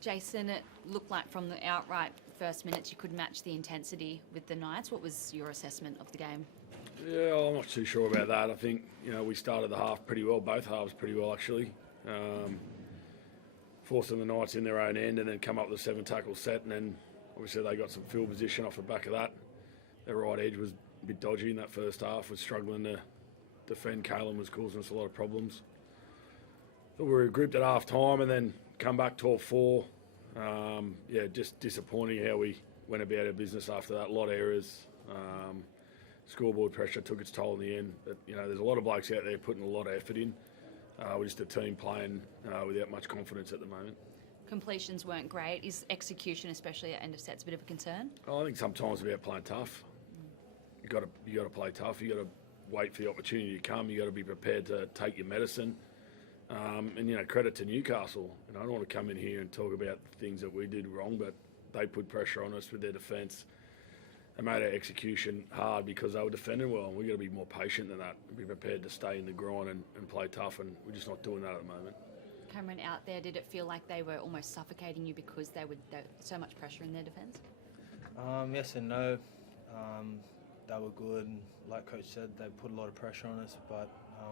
Jason, it looked like from the outright first minutes you could match the intensity with the Knights. What was your assessment of the game? Yeah, I'm not too sure about that. I think, we started the half pretty well, both halves pretty well actually. Forcing the Knights in their own end and then come up with a 7-tackle set, and then obviously they got some field position off the back of that. Their right edge was a bit dodgy in that first half, was struggling to defend. Kalen was causing us a lot of problems. Thought we were grouped at half time and then come back 12-4. Just disappointing how we went about our business after that. A lot of errors. Scoreboard pressure took its toll in the end. But, there's a lot of blokes out there putting a lot of effort in. We're just a team playing without much confidence at the moment. Completions weren't great. Is execution, especially at end of sets, a bit of a concern? I think sometimes it's about playing tough. You got to play tough. You got to wait for the opportunity to come. You got to be prepared to take your medicine. And credit to Newcastle. I don't want to come in here and talk about things that we did wrong, but they put pressure on us with their defence. They made our execution hard because they were defending well, and we've got to be more patient than that and be prepared to stay in the grind and play tough, and we're just not doing that at the moment. Cameron, out there, did it feel like they were almost suffocating you because there so much pressure in their defence? Yes and no. They were good, and like Coach said, they put a lot of pressure on us, but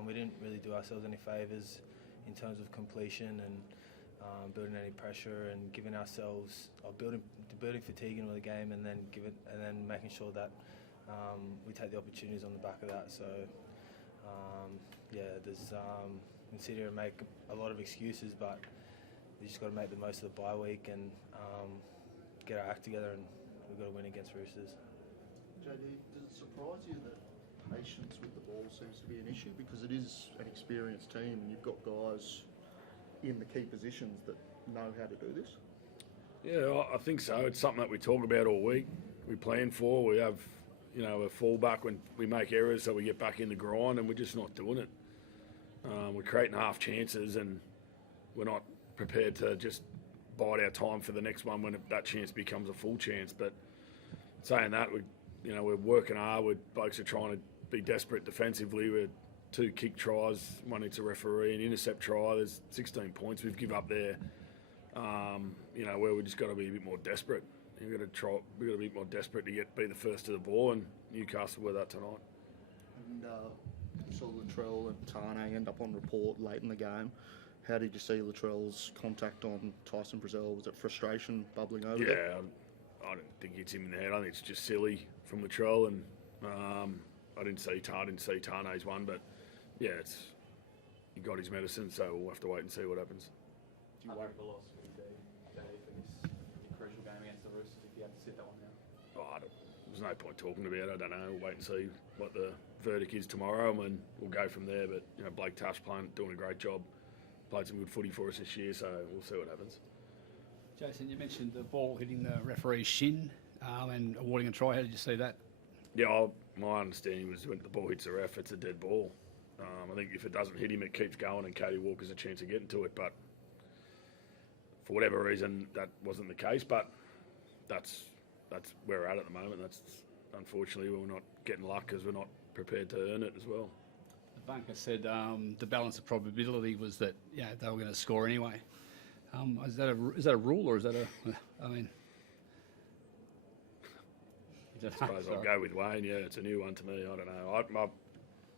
we didn't really do ourselves any favours in terms of completion and building any pressure and giving ourselves building fatigue into the game, and then making sure that we take the opportunities on the back of that. So there's we can sit here and make a lot of excuses, but we just got to make the most of the bye week and get our act together, and we've got to win against Roosters. JD, does it surprise you that patience with the ball seems to be an issue, because it is an experienced team and you've got guys in the key positions that know how to do this? Yeah, I think so. It's something that we talk about all week. We plan for. We have, a fallback when we make errors, so we get back in the grind, and we're just not doing it. We're creating half chances, and we're not prepared to just bide our time for the next one when that chance becomes a full chance. But saying that, we're working hard. Blokes are trying to be desperate defensively. We're 2 kick tries, 1 hits a referee, an intercept try. There's 16 points we've given up there. Where we just got to be a bit more desperate. We've got to be more desperate to be the first to the ball, and Newcastle were that tonight. And you saw Latrell and Tane end up on report late in the game. How did you see Latrell's contact on Tyson Brazil? Was it frustration bubbling over? Yeah, I don't think it's him in the head. I think it's just silly from Latrell, and I didn't see Tane's one, but yeah, he got his medicine, so we'll have to wait and see what happens. Do you worry the loss would be for this crucial game against the Roosters if you had to sit that one out? There's no point talking about it. I don't know. We'll wait and see what the verdict is tomorrow, and we'll go from there. But Blake Taft's doing a great job. Played some good footy for us this year, so we'll see what happens. Jason, you mentioned the ball hitting the referee's shin and awarding a try. How did you see that? Yeah, my understanding was when the ball hits the ref, it's a dead ball. I think if it doesn't hit him, it keeps going, and Cody Walker's a chance of getting to it. But for whatever reason, that wasn't the case. But that's where we're at the moment. That's unfortunately we're not getting luck because we're not prepared to earn it as well. The bunker said the balance of probability was that they were going to score anyway. Is that a rule, or is that I suppose I'll go with Wayne. Yeah, it's a new one to me. I don't know.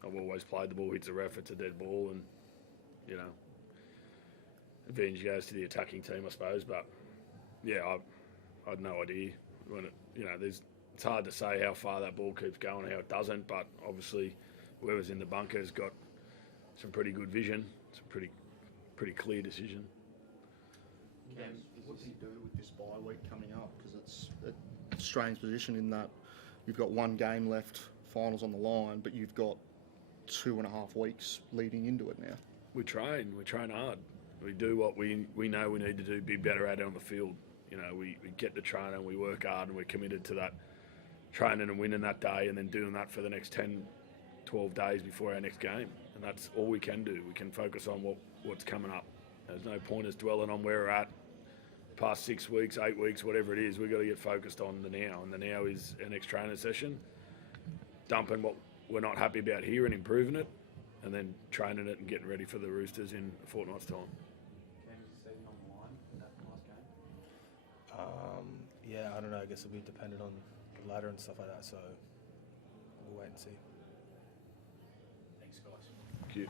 I've always played the ball hits the ref, it's a dead ball, and advantage goes to the attacking team, I suppose. But yeah, I had no idea when it's hard to say how far that ball keeps going, how it doesn't. But obviously, whoever's in the bunker's got some pretty good vision. It's a pretty clear decision. What do you do with this bye week coming up? Because it's a strange position in that you've got 1 game left, finals on the line, but you've got 2.5 weeks leading into it now. We train hard. We do what we know we need to do, be better at it on the field. We get to train and we work hard, and we're committed to that training and winning that day, and then doing that for the next 10, 12 days before our next game. And that's all we can do. We can focus on what's coming up. There's no point us dwelling on where we're at past 6 weeks, 8 weeks, whatever it is. We've got to get focused on the now, and the now is our next training session, dumping what we're not happy about here and improving it, and then training it and getting ready for the Roosters in a fortnight's time. Games this season on the line. I don't know. I guess it'll be dependent on the ladder and stuff like that. So we'll wait and see. Thanks, guys. Thank you.